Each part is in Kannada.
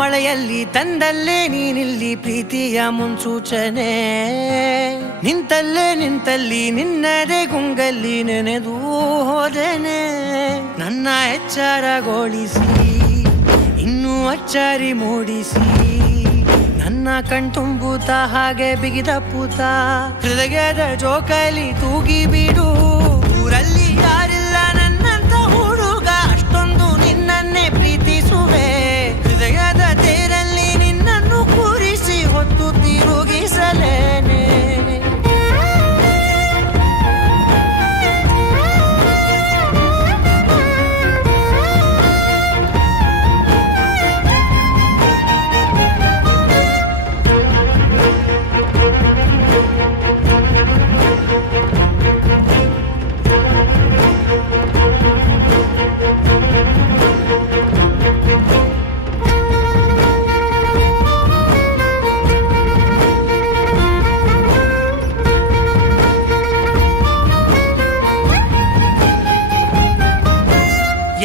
ಮಳೆಯಲ್ಲಿ ತಂದಲ್ಲೇ ನೀನಿಲ್ಲಿ ಪ್ರೀತಿಯ ಮುನ್ಸೂಚನೆ, ನಿಂತಲ್ಲಿ ನಿನ್ನದೇ ಗುಂಗಲ್ಲಿ ನೆನೆದು ಹೋದೆನೆ. ನನ್ನ ಎಚ್ಚರಗೊಳಿಸಿ ಇನ್ನೂ ಅಚ್ಚರಿ ಮೂಡಿಸಿ, ನನ್ನ ಕಣ್ತುಂಬುತ್ತ ಹಾಗೆ ಬಿಗಿದಪ್ಪುತ್ತ ಹೃದಯದ ಜೋಕಾಲಿ ತೂಗಿ ಬಿಡು. ಊರಲ್ಲಿ ಯಾರಿಲ್ಲ ನನ್ನಂತ ಹುಡುಗ, ಅಷ್ಟೊಂದು ನಿನ್ನನ್ನೇ ಪ್ರೀತಿಸುವೆ. ಹೃದಯದ ತೇರಲ್ಲಿ ನಿನ್ನನ್ನು ಕೂರಿಸಿ ಹೊತ್ತು ತಿರುಗಿಸಲೇನೆ.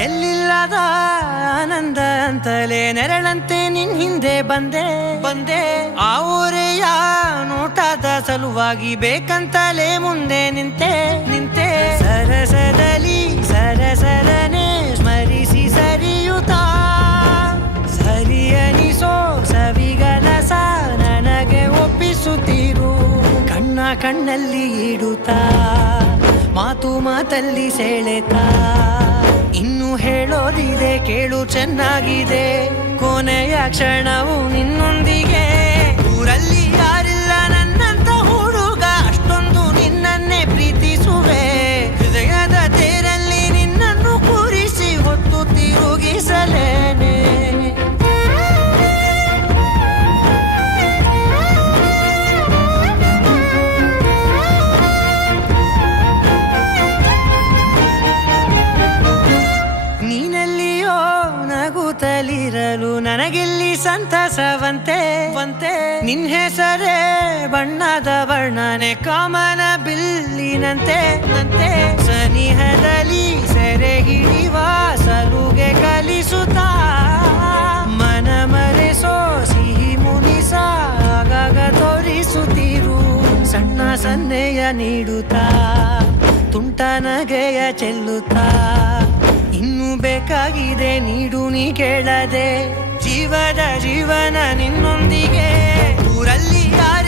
ಎಲ್ಲಿಲ್ಲದ ಆನಂದ ಅಂತಲೇ ನೆರಳಂತೆ ನಿನ್ ಹಿಂದೆ ಬಂದೆ. ಆ ಊರೆಯ ನೋಟದ ಸಲುವಾಗಿ ಬೇಕಂತಲೇ ಮುಂದೆ ನಿಂತೆ. ಸರಸದಲ್ಲಿ ಸರಸರನೆ ಸ್ಮರಿಸಿ ಸರಿಯುತ್ತಾ, ಸರಿಯನಿಸೋ ಸವಿಗಲಸ ನನಗೆ ಒಪ್ಪಿಸುತ್ತೀರು. ಕಣ್ಣಲ್ಲಿ ಇಡುತ್ತಾ, ಮಾತಲ್ಲಿ ಸೆಳೆತಾ, ಇನ್ನು ಹೇಳೋದಿದೆ ಕೇಳು ಚೆನ್ನಾಗಿದೆ. ಕೊನೆಯ ಕ್ಷಣವು ನಿನ್ನೊಂದಿಗೆ. ಊರಲ್ಲಿ ಯಾರಿಲ್ಲ ನನ್ನಂತ ಹುಡುಗ, ಅಷ್ಟೊಂದು ನಿನ್ನನ್ನೇ ಪ್ರೀತಿಸುವೆ. ಹೃದಯದ ತೇರಲ್ಲಿ ನಿನ್ನನ್ನು ಕೂರಿಸಿ ಹೊತ್ತು ತಿರುಗಿಸಲೇನೆ. ನಗುತ್ತಲಿರಲು ನನಗಿಲ್ಲಿ ಸಂತಸವಂತೆ. ನಿನ್ ಹೆಸರೇ ಬಣ್ಣದ ವರ್ಣನೆ ಕಾಮನ ಬಿಲ್ಲಿನಂತೆ. ಸನಿಹದಲ್ಲಿ ಸೆರೆ ಹಿಡಿಯುವ ಸಲುಗೆ ಕಲಿಸುತ್ತಾ, ಮನ ಮರೆಸೋ ಸಿಹಿ ಮುನಿಸ ಆಗಾಗ ತೋರಿಸುತ್ತಿರು. ಸಣ್ಣ ಸನ್ನೆಯ ನೀಡುತ್ತಾ, ತುಂಟ ನಗೆಯ ಚೆಲ್ಲುತ್ತಾ, ಇನ್ನು ಬೇಕಾಗಿದೆ ನೀಡು ನೀ ಕೇಳದೆ. ಜೀವನ ನಿನ್ನೊಂದಿಗೆ. ಊರಲ್ಲಿ ಯಾರು